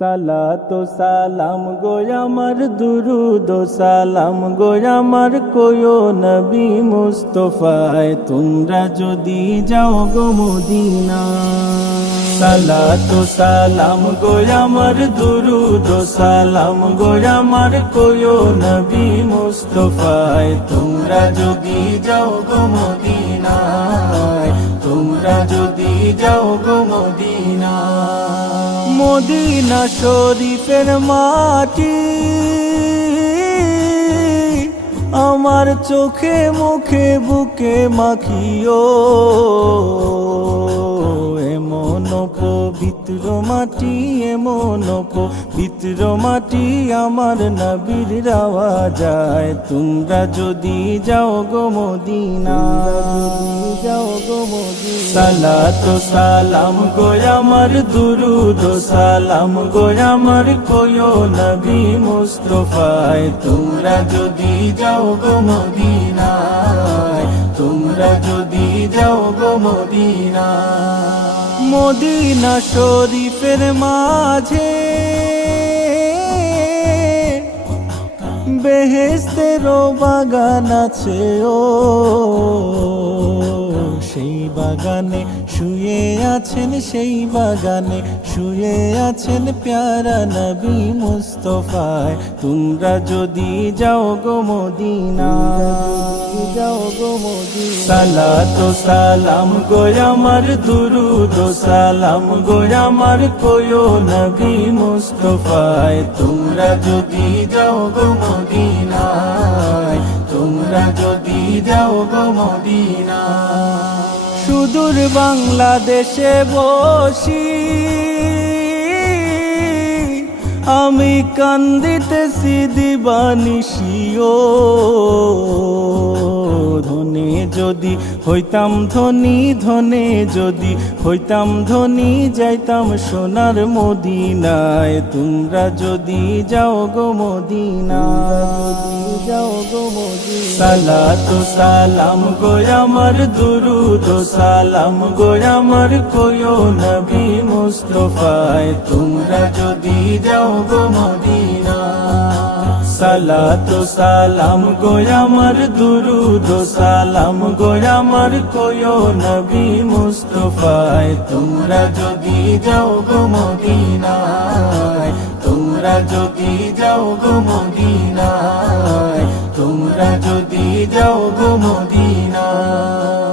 সালাতু সালাম গো আমার দুরুদ ও সালাম গো আমার কোয়ো নবী মুস্তাফায় তোমরা যদি যাও গো মদিনা। সালাতু সালাম গো আমার দুরুদ ও সালাম গো আমার কোয়ো নবী মুস্তাফায় তোমরা যদি যাও গো মদিনায়, তোমরা যদি যাও গো মদিনা। মদিনা শরীফের মাটি আমার চোখে মুখে বুকে মাখিও, এমন পবিত্র মাটি, এমন পবিত্র মাটি আমার নবীর রাওয়া যায়। তোমরা যদি যাও গো মদিনা, যাও গো মদিনা। সালাতু সালাম গো আমার দুরুদ ও সালাম গো আমার কোয়ো নবী মুস্তাফায় তোমরা যদি যাও গো মদিনায়, তোমরা যদি যাও গো মদিনা। মদিনা শরীফের মাঝে বেহেশতেরও বাগান আছে ও, সেই বাগানে শুয়ে আছেন, সেই বাগানে শুয়ে আছেন প্যারা নবী মুস্তাফায় তোমরা যদি যাও গো মদিনা, যাও গো মদিনা। সালাতু সালাম গো আমার দুরুদ ও সালাম গো আমার কোয়ো নবী মুস্তাফায় তোমরা যদি যাও গো মদিনায়, তোমরা যদি যাও গো মদিনা। সুদূর বাংলাদেশে বসি আমি কান্দিতেছি দিবানিশিও, ধনে যদি হইতাম ধনী, ধনে যদি হইতাম ধনী যাইতাম সোনার মদিনায় তোমরা যদি যাও গো মদিনা, যাও গো মদিনা। সালাতু সালাম গো আমার দুরুদ ও সালাম গো আমার কোয়ো নবী মুস্তাফায় তোমরা যদি যাও গো মদিনা। সালাতু সালাম গো আমার দুরুদ ও সালাম গো আমার কোয়ো নবী মুস্তাফায় তোমরা যদি যাও গো মদিনায়, তোমরা যদি যাও গো মদিনায়, তোমরা যদি যাও গো মদিনায়।